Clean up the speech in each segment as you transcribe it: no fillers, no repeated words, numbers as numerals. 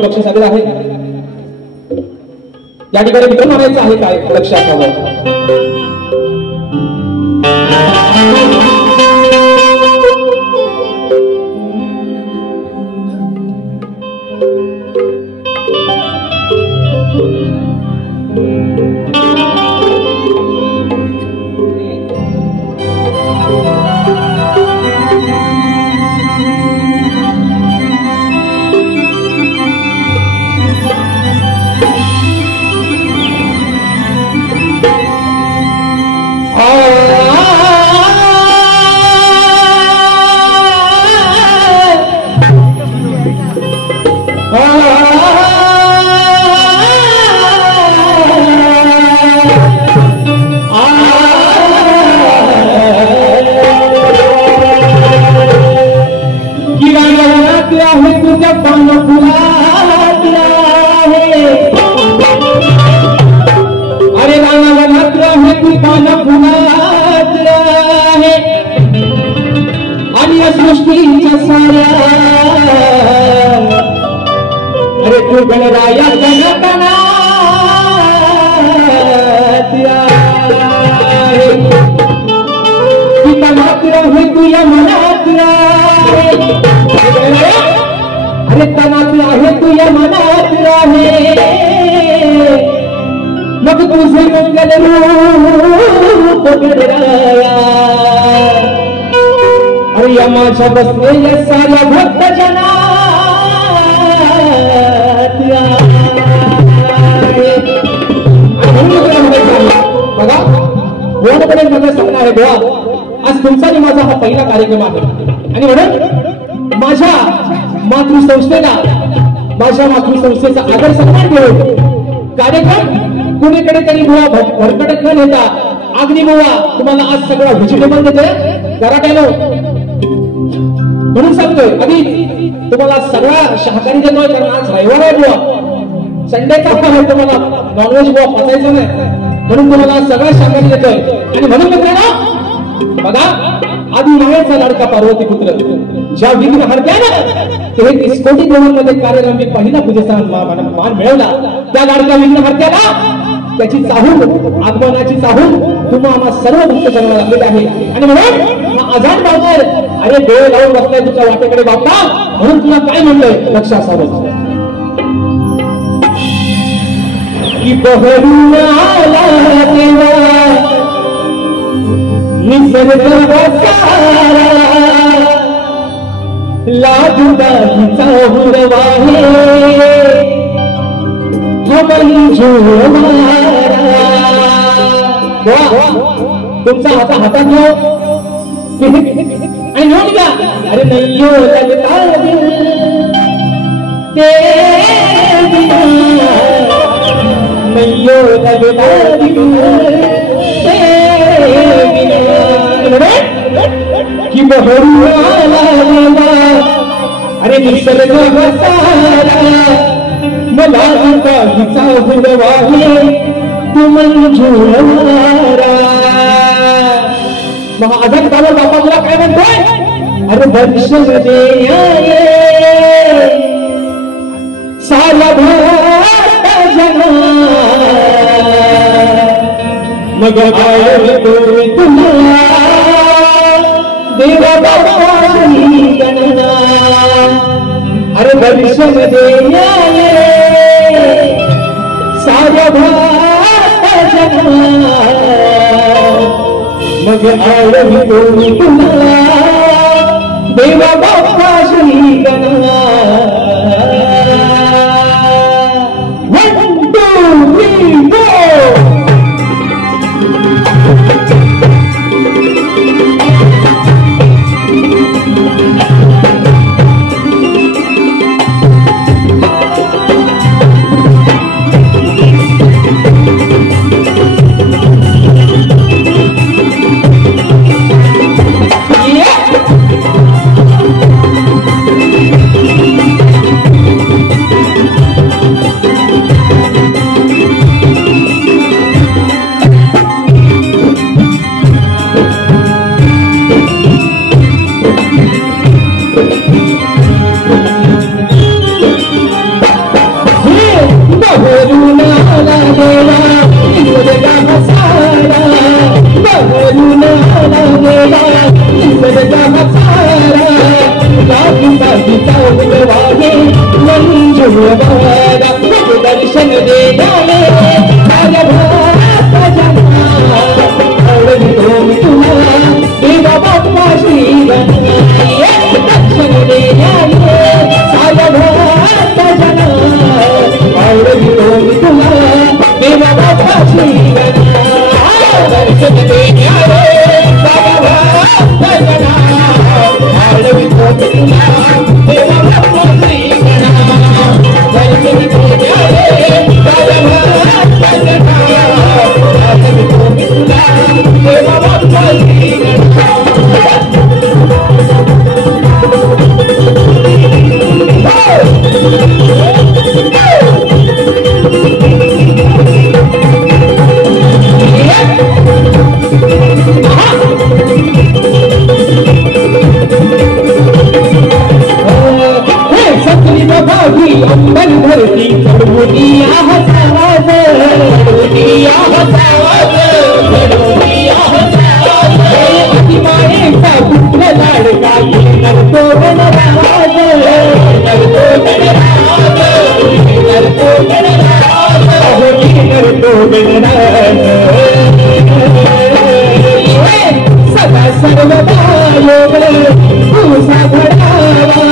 बक्षीस आलेलं आहे. या ठिकाणी वितरण होण्याचं आहे काय लक्षात ठेवा. अरे तू गणराया जनकना पिता मात्र है तू या मनात्र अरे तनात्र है तू या मनात्र है मग तुझे मंगल रूप गणराया अरे या माझ्या बसलेल्या साऱ्या भक्त जना बघा बोर्डकडे मला सांगणार आहे बुवा आज तुमचा आणि माझा हा पहिला कार्यक्रम आहे आणि म्हणून माझ्या मातृसंस्थेला माझ्या मातृसंस्थेचा आदर सन्मान घेऊन कार्यक्रम कुणीकडे तरी बुवा भरकटत न नेता अग्नी बुवा तुम्हाला आज सगळं व्हेजिटेबल देते गराट्यानं म्हणून सांगतोय आधी तुम्हाला सगळा शाकाहारी देतोय कारण आज रविवार आहे बुवा संडेचा आहे तुम्हाला नॉनव्हेज बुवा पचायचं नाही म्हणून तुम्हाला सगळं शाकाहारी देतोय आणि म्हणून मित्रांनो बघा आधी मायेचा लाडका पार्वती पुत्र ज्या विघ्न हरत्यानं ते 30 कोटी देवांमध्ये कार्यक्रम मी पहिला पूजेचा मान मिळवला त्या लाडक्या विघ्न हरत्याला त्याची चाहूल आगमनाची चाहूल तुम्हा आम्हा सर्व भक्त जनाला लागलेली आहे आणि म्हणून हा आझाद बाजार अरे डोळे लावून बसलाय तुझ्या वाटेकडे बापा म्हणून तुला काय म्हणलंय लक्ष असावं की बहरून आला तेव्हा निसर्ग सारा लाजुदाचा हुरवाहे तुमचा हाता हातात घेऊ आणि म्हणून का अरे नैयो लगता दिल नैयो लगता दिल की बहरू आला अरे निसर्ग सारा मला काहीचा हुरवाहे तू मंजूळवारा मग आझाद बाबा बाबा मला काय म्हणतोय अरे दर्शन दे सारा भारत जना मग आळे तुम्हाला देवा बाबाची गणना अरे दर्शन दे सारा भारत जना मग आळवी तुम्हाला देवा बाबाची गणना 1 2 3 दर्शन दे सारा भारत जना तुम्हाला देवा बाबाची गणना दर्शन दे सारा भारत जना तुम्हाला देवा बाबाची गणना दर्शन दे सारा भारत जना देवा बाबाची गणना दर्शन दे सारा भारत जना देवा बाबाची गणना अंबर धरती चढवूनिया हसावाज मायेचा पुत्र लाडका नरतो गणराज सदा सर्वदा योग तुझा घडावा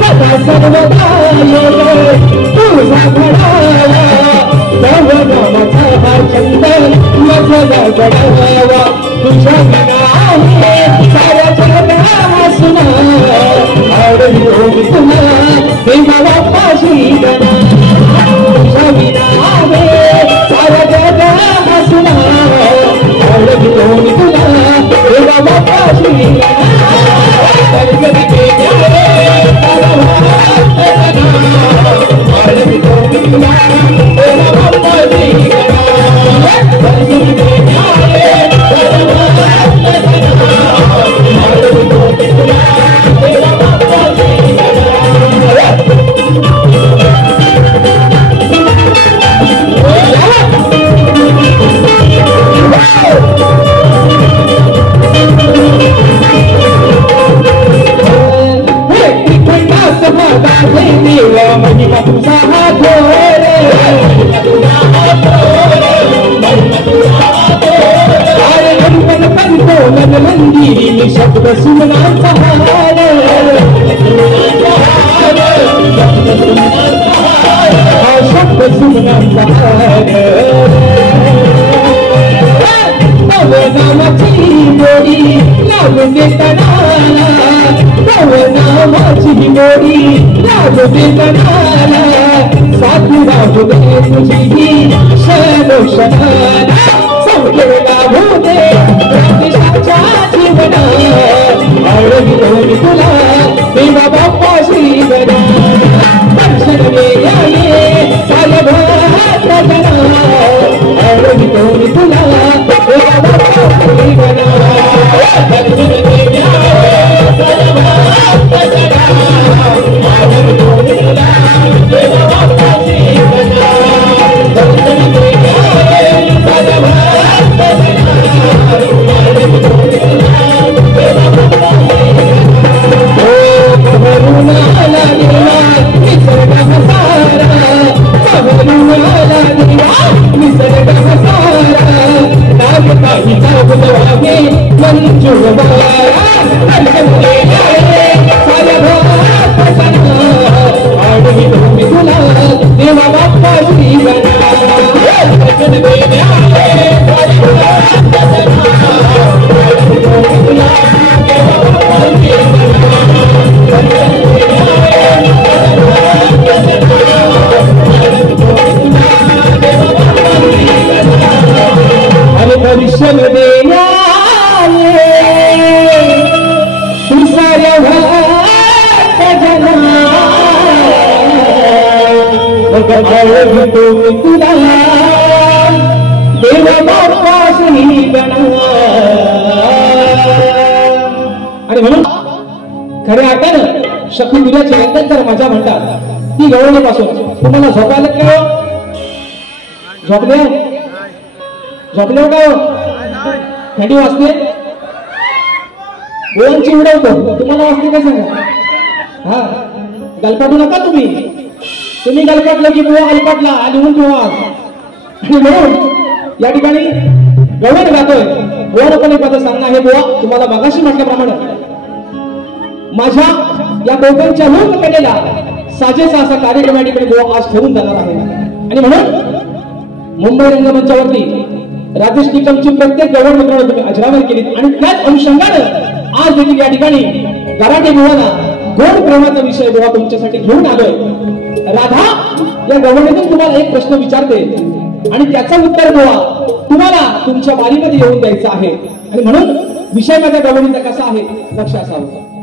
सदा सर्वदा योग तुझा घडावा सर्वनामाचा हा छंद मजला घडावा तुझ्या मनाने साऱ्या जगाला सुना आवडली होती तुला देवा बाबाची गणना तुझ्या विनावे साऱ्या जगाला सुना आवडली होती तुला देवा बाबाची गणना दर्शन दे सारा भारत जना आवडली होती तुला देवा बाबाची गणना दर्शन दे सारा भारत जना आवडली होती तुला देवा बाबाची गणना आणि म्हणून खऱ्या अर्थानं शक्ती तुझ्याची नंतर मजा म्हणतात ती गवळणीपासून तुम्हाला झोपायला काय झोपले झोपले का थंडी वाजते गोळ्यांची उडवतो तुम्हाला वाजते काय सांगा हा गलपाटू नका तुम्ही गलपाटलं की बुवा गलपाटला आणि म्हणून तुम्हा आणि म्हणून या ठिकाणी गवळण गातोय गोडपणे पद सांगणं आहे बुवा तुम्हाला मगाशी म्हटल्याप्रमाणे माझ्या या दोघांच्या लोक केलेला साजेसा असा कार्यक्रम या ठिकाणी बुवा आज ठरून जाणार आहे आणि म्हणून मुंबई रंगमंचावरती राजेश निकमची प्रत्येक गवळ मित्रांनो तुम्ही अजरामर केली आणि त्याच अनुषंगानं आज देखील या ठिकाणी गराटे बुवाला गोड प्रेमाचा विषय बुवा तुमच्यासाठी घेऊन आलोय राधा या गवळणीतून तुम्हाला एक प्रश्न विचारते आणि त्याचं उत्तर बुवा तुम्हाला तुमच्या बारीमध्ये येऊन द्यायचं आहे आणि म्हणून विषय माझ्या गवळणीचा कसा आहे लक्ष असावं